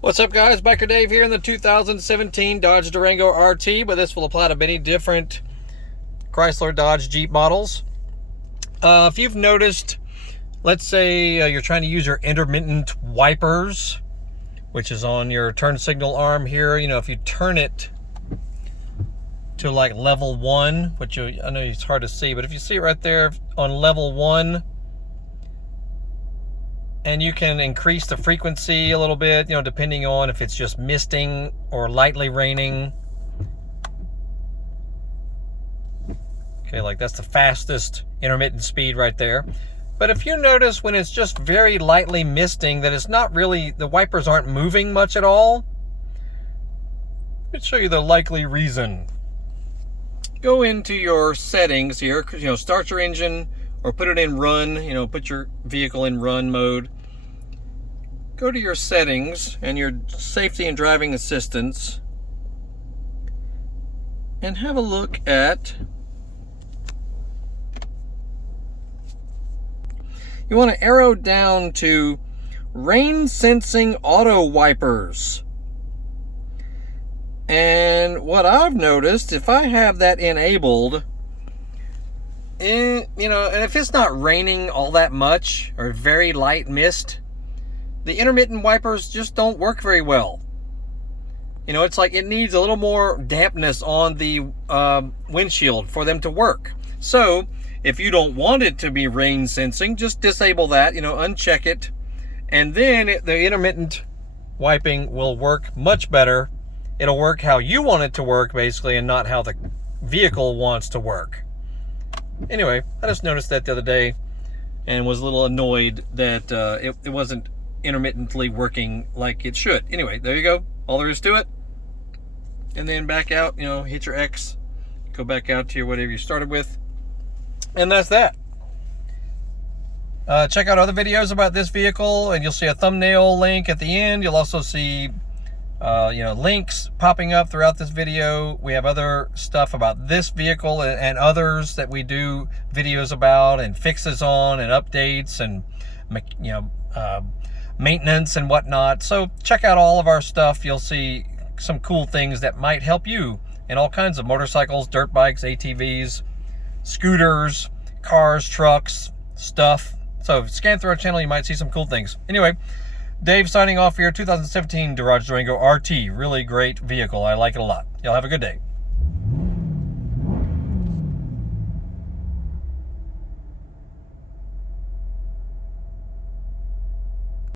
What's up, guys? Biker Dave here in the 2017 Dodge Durango RT, but this will apply to many different Chrysler, Dodge, Jeep models. If you've noticed, let's say you're trying to use your intermittent wipers, which is on your turn signal arm here. You know, if you turn it to like level 1, which I know it's hard to see, but if you see it right there on level 1, and you can increase the frequency a little bit, you know, depending on if it's just misting or lightly raining. Okay, like that's the fastest intermittent speed right there. But if you notice when it's just very lightly misting, that it's not really, the wipers aren't moving much at all. Let me show you the likely reason. Go into your settings here, you know, start your engine or put it in run, you know, put your vehicle in run mode. Go to your settings and your safety and driving assistance and have a look at, you want to arrow down to rain sensing auto wipers. And what I've noticed, if I have that enabled, you know, and if it's not raining all that much or very light mist, the intermittent wipers just don't work very well. You know, it's like it needs a little more dampness on the windshield for them to work. So if you don't want it to be rain sensing, just disable that, you know, uncheck it, and then the intermittent wiping will work much better. It'll work how you want it to work, basically, and not how the vehicle wants to work. Anyway, I just noticed that the other day and was a little annoyed that it wasn't intermittently working like it should. Anyway, there you go. All there is to it. And then back out, you know, hit your X, go back out to your whatever you started with. And that's that. Check out other videos about this vehicle, and you'll see a thumbnail link at the end. You'll also see you know, links popping up throughout this video. We have other stuff about this vehicle and others that we do videos about and fixes on and updates and, you know, maintenance and whatnot. So check out all of our stuff. You'll see some cool things that might help you in all kinds of motorcycles, dirt bikes, ATVs, scooters, cars, trucks, stuff. So scan through our channel, you might see some cool things. Anyway, Dave signing off here. 2017 Dodge Durango RT. Really great vehicle. I like it a lot. Y'all have a good day.